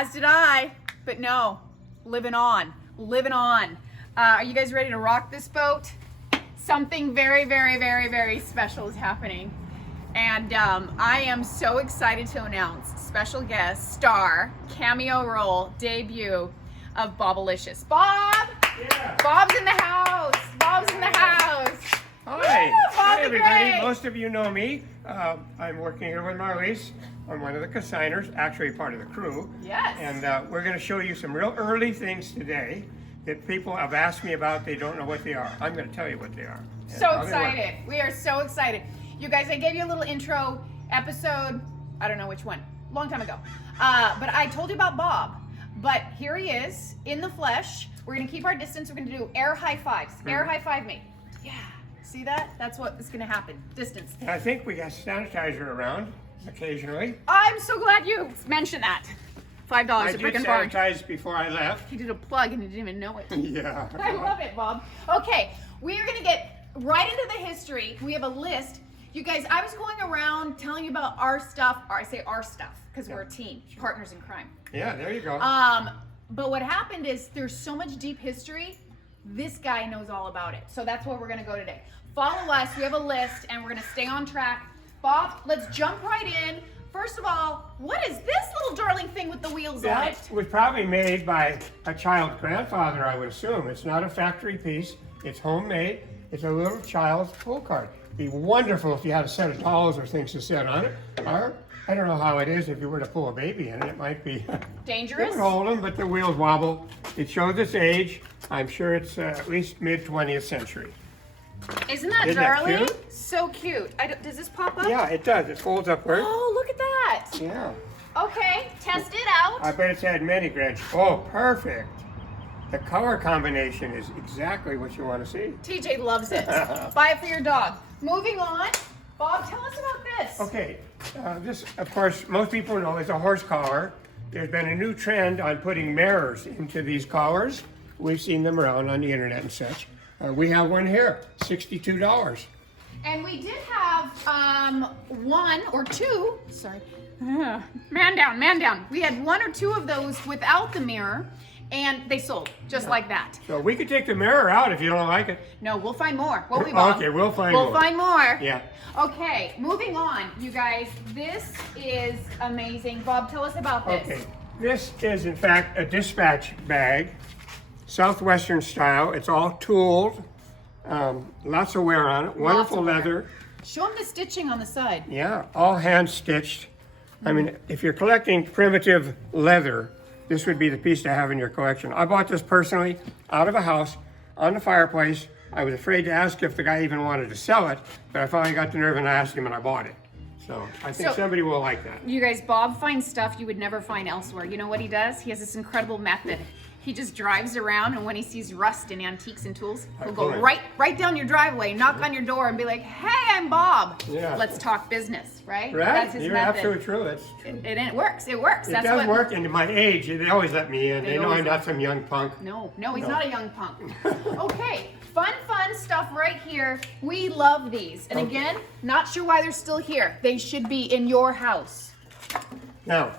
As did I, but no, living on, living on. Are you guys ready to rock this boat? Something very, very, very, very special is happening. And I am so excited to announce special guest, star, cameo role, debut of Bobalicious. Bob! Yeah. Bob's in the house! Bob's in the house! Hi. Woo, Bob Hi, the everybody. Great. Most of you know me. I'm working here with Marlise. I'm one of the consigners, actually part of the crew. Yes. And we're going to show you some real early things today that people have asked me about. They don't know what they are. I'm going to tell you what they are. and So how they work. excited. We are so excited. You guys, I gave you a little intro episode, I don't know which one, long time ago. But I told you about Bob. But here he is in the flesh. We're going to keep our distance. We're going to do air high fives. Air high five me. Yeah. See that? That's what is going to happen. Distance. And I think we got sanitizer around occasionally. I'm so glad you mentioned that. $5 I at did Brick and Barn. sanitize before I left. He did a plug and he didn't even know it. Yeah. I love it, Bob. Okay, we are gonna get right into the history. We have a list. You guys, I was going around telling you about our stuff, or I say our stuff, because we're a team, partners in crime. Yeah, there you go. But what happened is there's so much deep history, this guy knows all about it. So that's where we're gonna go today. Follow us, we have a list, and we're gonna stay on track. Bob, let's jump right in. First of all, what is this little darling thing with the wheels on it? That was probably made by a child grandfather, I would assume. It's not a factory piece. It's homemade. It's a little child's pull cart. Be wonderful if you had a set of dolls or things to sit on it. Or, I don't know how it is if you were to pull a baby in it. It might be Dangerous? It would hold them, but the wheels wobble. It shows its age. I'm sure it's at least mid 20th century. Isn't that Isn't that darling? cute? So cute. Does this pop up? Yeah, it does. It folds upward. Oh, look at that. Yeah. Okay, test it out. I bet it's had many grandchildren. Oh, perfect. The color combination is exactly what you want to see. TJ loves it. Buy it for your dog. Moving on. Bob, tell us about this. Okay, this, of course, most people know is a horse collar. There's been a new trend on putting mirrors into these collars. We've seen them around on the internet and such. We have one here, $62. And we did have one or two, sorry, man down, man down. We had one or two of those without the mirror, and they sold just like that. So we could take the mirror out if you don't like it. No, we'll find more. Won't we, Bob? Okay, we'll find more. We'll find more. Yeah. Okay, moving on, you guys. This is amazing. Bob, tell us about this. Okay, this is in fact a dispatch bag, Southwestern style. It's all tooled, lots of wear on it, wonderful of wear. leather. Show them the stitching on the side. Yeah, all hand stitched. I mean, if you're collecting primitive leather, this would be the piece to have in your collection. I bought this personally out of a house on the fireplace. I was afraid to ask if the guy even wanted to sell it, but I finally got the nerve and I asked him and I bought it. So I think somebody will like that. You guys, Bob finds stuff you would never find elsewhere. You know what he does? He has this incredible method. He just drives around, and when he sees rust in antiques and tools, he'll go right down your driveway, knock on your door, and be like, "Hey, I'm Bob. Yeah. Let's talk business." Right? Right? That's his You're method. absolutely true. It works. It works. It That's does what, work, and my age, they always let me in. They know always I'm not some young punk. No, he's not a young punk. Okay, fun stuff right here. We love these. And again, not sure why they're still here. They should be in your house. Now,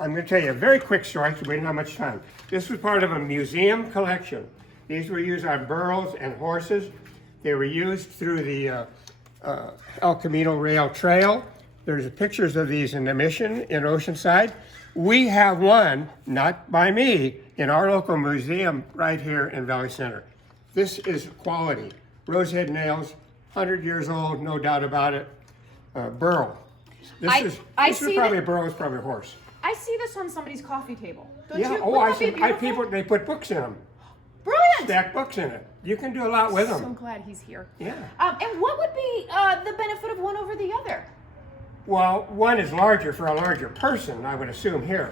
I'm going to tell you a very quick story because we don't have much time. This was part of a museum collection. These were used on burros and horses. They were used through the El Camino Rail Trail. There's pictures of these in the Mission in Oceanside. We have one, not by me, in our local museum right here in Valley Center. This is quality. Rosehead nails, 100 years old, no doubt about it. Burro. This is probably a burro, it's probably a horse. I see this on somebody's coffee table. Don't Yeah, you? oh, Wouldn't I that be see. beautiful? They put books in them. Brilliant. Stack books in it. You can do a lot with So them. glad he's here. Yeah. And what would be the benefit of one over the other? Well, one is larger for a larger person, I would assume here.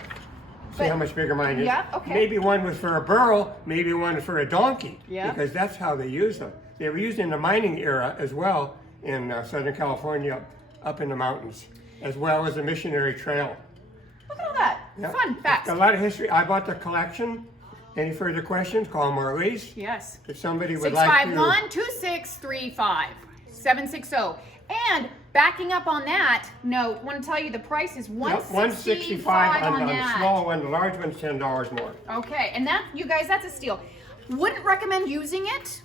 See But- how much bigger mine is? Yeah, okay. Maybe one was for a burro, maybe one is for a donkey. Yeah. Because that's how they used them. They were used in the mining era as well in Southern California, up in the mountains, as well as the missionary trail. Look at all that. Yeah. Fun facts. A lot of history. I bought the collection. Any further questions? Call Marlise. Yes. If somebody would like to. 651-2635-760. And backing up on that note, I want to tell you the price is $165 on on the that. small one. The large one's $10 more. Okay, and that, you guys, that's a steal. Wouldn't recommend using it.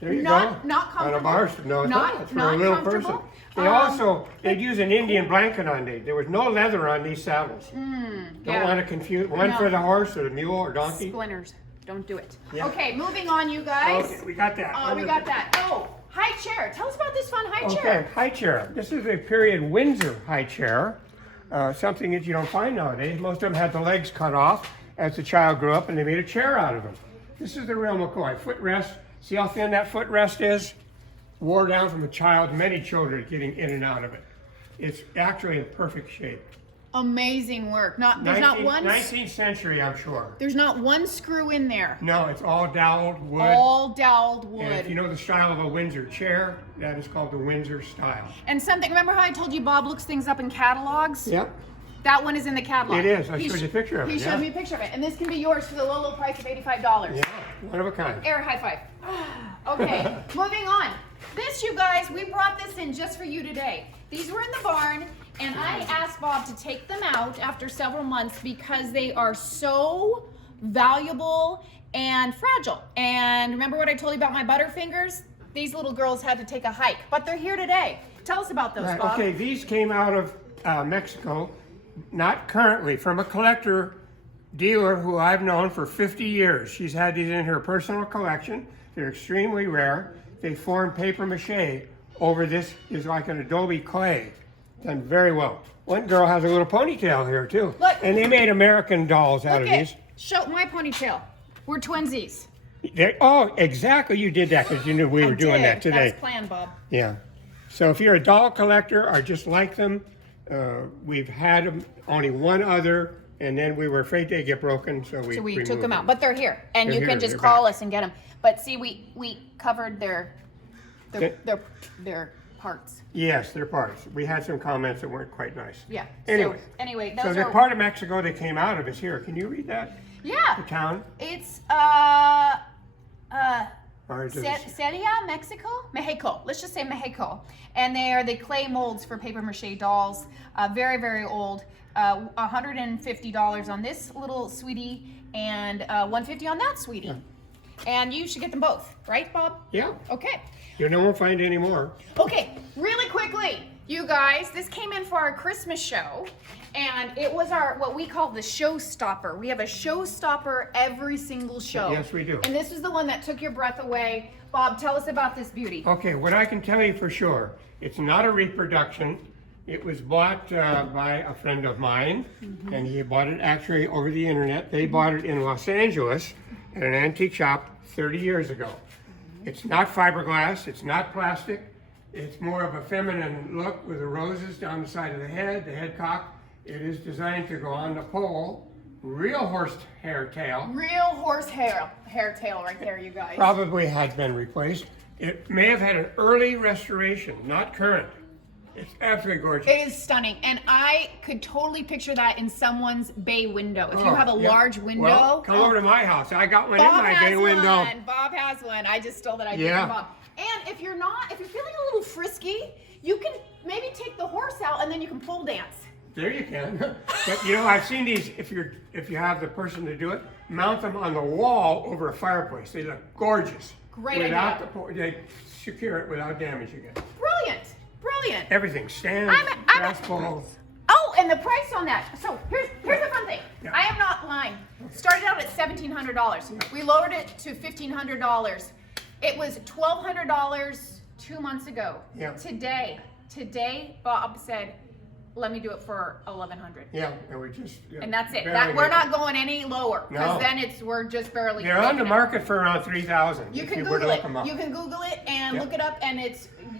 There you Not go. comfortable. On a bar, no, it's not. It's for a little person. They'd use an Indian blanket on these. There was no leather on these saddles. Don't want to confuse one for the horse or the mule or donkey. Splinters. Don't do it. Yeah. Okay, moving on, you guys. Okay, we got that. We got that. Oh, high chair. Tell us about this fun high chair. Okay, high chair. This is a period Windsor high chair. Something that you don't find nowadays. Most of them had the legs cut off as the child grew up, and they made a chair out of them. This is the real McCoy footrest. See how thin that footrest is? Wore down from a child, many children getting in and out of it. It's actually in perfect shape. Amazing work. There's not one 19th century, I'm sure. There's not one screw in there. No, it's all doweled wood. All doweled wood. And if you know the style of a Windsor chair, that is called the Windsor style. And something, remember how I told you Bob looks things up in catalogs? Yep. That one is in the catalog. It is. I showed you a picture of it. He showed me a picture of it. And this can be yours for the low, low price of $85. Yeah, one of a kind. Air high five. Okay, moving on. This, you guys, we brought this in just for you today. These were in the barn, and I asked Bob to take them out after several months because they are so valuable and fragile. And remember what I told you about my Butterfingers? These little girls had to take a hike, but they're here today. Tell us about those, Right, Bob. okay, these came out of Mexico, not currently, from a collector dealer who I've known for 50 years. She's had these in her personal collection. They're extremely rare. They form paper mache over this is like an adobe clay. Done very well. One girl has a little ponytail here too. Look. And they made American dolls out of these. Show my ponytail. We're twinsies. Oh, exactly. You did that because you knew we were doing that today. That's planned, Bob. Yeah. So if you're a doll collector or just like them, we've had them, only one other, and then we were afraid they'd get broken, so we took them out. But they're here, and They're you here, can just they're call back. us and get them. But see, we covered their parts. Yes, they're parts. We had some comments that weren't quite nice. Yeah. Anyway. So, anyway, So those the are. part of Mexico they came out of is here. Can you read that? The Yeah. town? It's Or does it- Seria, Mexico. Let's just say Mexico. And they are the clay molds for paper mache dolls. Very, very old. $150 on this little sweetie, and $150 on that sweetie. And you should get them both, right, Bob? Yeah. Okay. You won't find any more. Okay, really quickly, you guys, this came in for our Christmas show, and it was our, what we call the showstopper. We have a showstopper every single show. Yes, we do. And this is the one that took your breath away. Bob, tell us about this beauty. Okay, what I can tell you for sure, it's not a reproduction. It was bought by a friend of mine, and he bought it actually over the internet. They bought it in Los Angeles at an antique shop 30 years ago. It's not fiberglass, it's not plastic. It's more of a feminine look with the roses down the side of the head cock. It is designed to go on the pole. Real horse hair tail. Real horse hair tail right there, you guys. Probably has been replaced. It may have had an early restoration, not current. It's absolutely gorgeous. It is stunning, and I could totally picture that in someone's bay window. If you have a Yep. large window, Well, come over to my house. I got one in Bob my has bay window. one. Bob has one. I just stole that idea Yeah. from Bob. And if you're feeling a little frisky, you can maybe take the horse out and then you can pole dance. There you can. But you know, I've seen these. If you have the person to do it, mount them on the wall over a fireplace. They look gorgeous. Great without idea. They secure it without damaging it. Brilliant. Brilliant. Everything stands, I'm- grass poles. Oh, and the price on that. So here's the fun thing. Yeah. I am not lying. Started out at $1,700. We lowered it to $1,500. It was $1,200 2 months ago. Yeah. Today, Bob said, "Let me do it for $1,100." Yeah, and we just. And that's it. barely We're make not going any lower because No. then we're just barely. They're on the making it. market for around 3,000. You if can you were to Google look it. them up. You can Google it and Yeah. look it up, and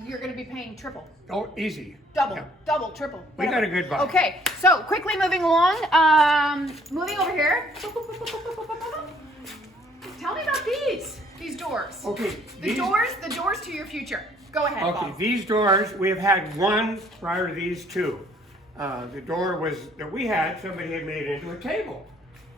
you're going to be paying triple, Oh, easy. double, Yeah. double, triple. We got a good buy. Okay, so quickly moving along. Moving over here. Tell me about these doors. Okay. The doors to your future. Go ahead, Okay, Bob. these doors, we have had one prior to these two. The door that we had, somebody had made into a table.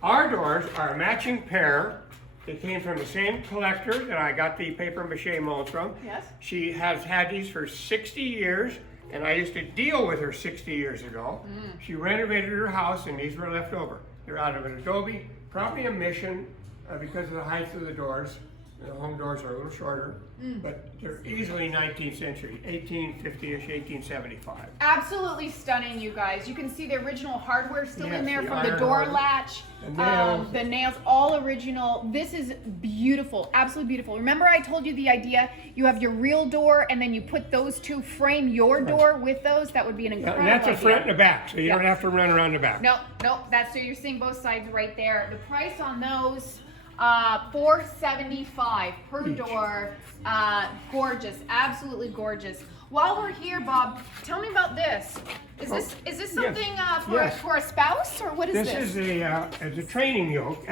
Our doors are a matching pair They came from the same collector that I got the paper mache molds from. Yes. She has had these for 60 years, and I used to deal with her 60 years ago. She renovated her house, and these were left over. They're out of an adobe, probably a mission because of the height of the doors. The home doors are a little shorter, but they're easily 19th century, 1850-ish, 1875. Absolutely stunning, you guys. You can see the original hardware still Yes, in there the from the iron door hardware. latch, the nails, all original. This is beautiful, absolutely beautiful. Remember I told you the idea, you have your real door and then you put those two, frame your door with those? That would be an incredible And that's a idea. front and a back, so you don't have to run around the back. No, that's, so you're seeing both sides right there. The price on those, $475 per door. Gorgeous, absolutely gorgeous. While we're here, Bob, tell me about this. Is this something for a spouse, or what is this? This is as a training yoke,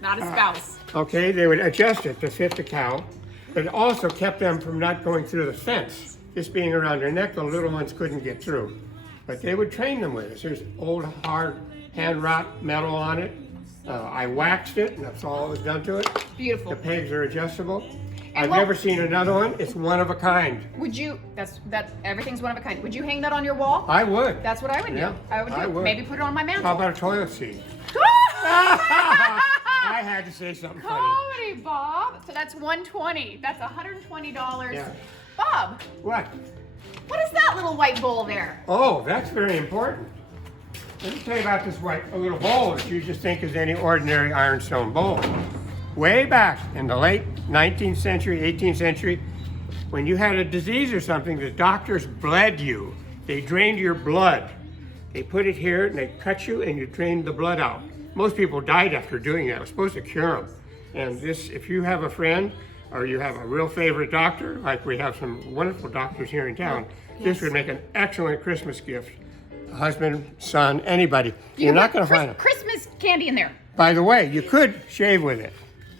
Not a spouse. okay, they would adjust it to fit the cow, but it also kept them from not going through the fence. This being around their neck, the little ones couldn't get through. But they would train them with this. There's old hard hand wrought metal on it. I waxed it, and that's all that was done to it. Beautiful. The pegs are adjustable. And I've never seen another one. It's one of a kind. Would you? Everything's one of a kind. Would you hang that on your wall? I would. That's what I would do. Yeah, I would do. I would. Maybe put it on my mantle. How about a toilet seat? I had to say something funny. Comedy, Bob. So that's $120. That's $120. Yeah. Bob, What? what is that little white bowl there? Oh, that's very important. Let me tell you about this a little bowl that you just think is any ordinary ironstone bowl. Way back in the late 19th century, 18th century, when you had a disease or something, the doctors bled you. They drained your blood. They put it here and they cut you and you drained the blood out. Most people died after doing that. It was supposed to cure them. And this, if you have a friend or you have a real favorite doctor, like we have some wonderful doctors here in town, this would make an excellent Christmas gift. Husband, son, anybody. You're not going to find it. Christmas candy in there. By the way, you could shave with it.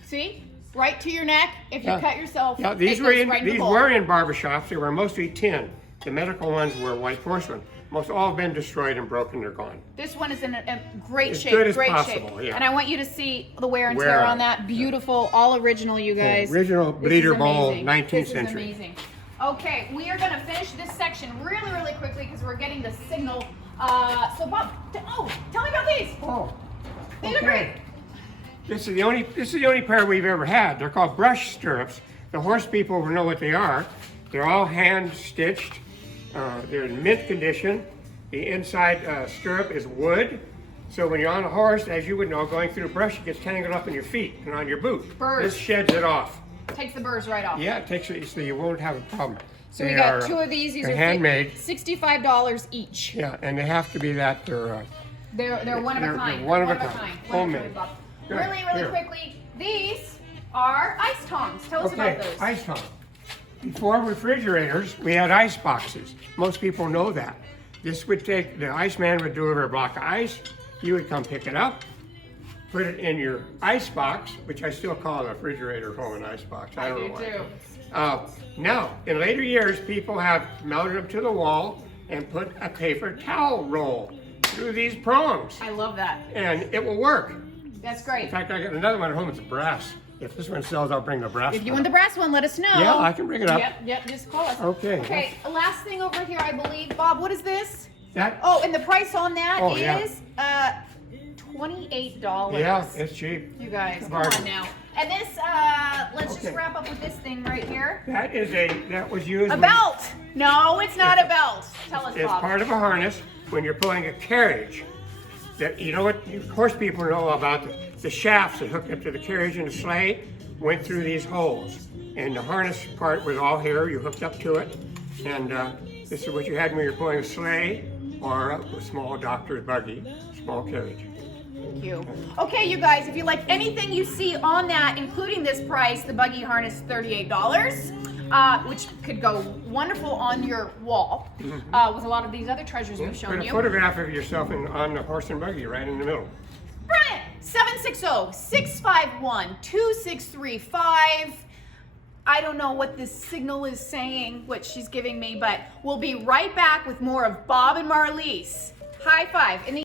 See? Right to your neck. If you cut yourself, Yeah, these it were goes in right in the these bowl. were in barbershops. They were mostly tin. The medical ones were white porcelain. Most all have been destroyed and broken. They're gone. This one is in a great As shape. good as Great possible, shape. yeah. And I want you to see the wear and Wear tear on on that. Beautiful, all original, you guys. Original This bleeder is bowl, amazing. 19th This century. is amazing. Okay, we are going to finish this section really, really quickly because we're getting the signal. So Bob, tell me about these. Oh, These are great. This is the only pair we've ever had. They're called brush stirrups. The horse people will know what they are. They're all hand stitched. They're in mint condition. The inside stirrup is wood. So when you're on a horse, as you would know, going through brush, it gets tangled up in your feet and on your boot. Burrs. This sheds it off. Takes the burrs right off. Yeah, it takes it so you won't have a problem. So we got two of these. These they're are handmade. $65 each. Yeah, and they have to be that. They're one of a kind. They're one of a kind. Homemade. Bob. Good. Really Here. quickly, these are ice tongs. Tell us about those. Ice tongs. Before refrigerators, we had ice boxes. Most people know that. This would take, the iceman would deliver a block of ice. You would come pick it up, put it in your ice box, which I still call a refrigerator home an ice box. I don't know why. Now, in later years, people have mounted them to the wall and put a paper towel roll through these prongs. I love that. And it will work. That's great. In fact, I got another one at home. It's brass. If this one sells, I'll bring the brass If you one. want the brass one, let us know. Yeah, I can bring it up. Yep, just call us. Okay. Okay, last thing over here, I believe. Bob, what is this? That, Oh, and the price on that is yeah. $28. yeah, it's cheap. You guys, come Bargain. on now. And this, let's just Okay. wrap up with this thing right here. That was used. A belt. No, it's not a belt. Tell us, It's Bob. part of a harness when you're pulling a carriage. That, you know what, horse people know about the shafts that hook up to the carriage and the sleigh went through these holes. And the harness part was all here, you hooked up to it. And this is what you had when you're pulling a sleigh or a small doctor's buggy, small carriage. Thank you. Okay, you guys, if you like anything you see on that, including this price, the buggy harness, $38. Which could go wonderful on your wall with a lot of these other treasures we've Put shown a you. photograph of yourself on the horse and buggy right in the middle. Brilliant! 760-651-2635. I don't know what this signal is saying, what she's giving me, but we'll be right back with more of Bob and Marlise. High five. In the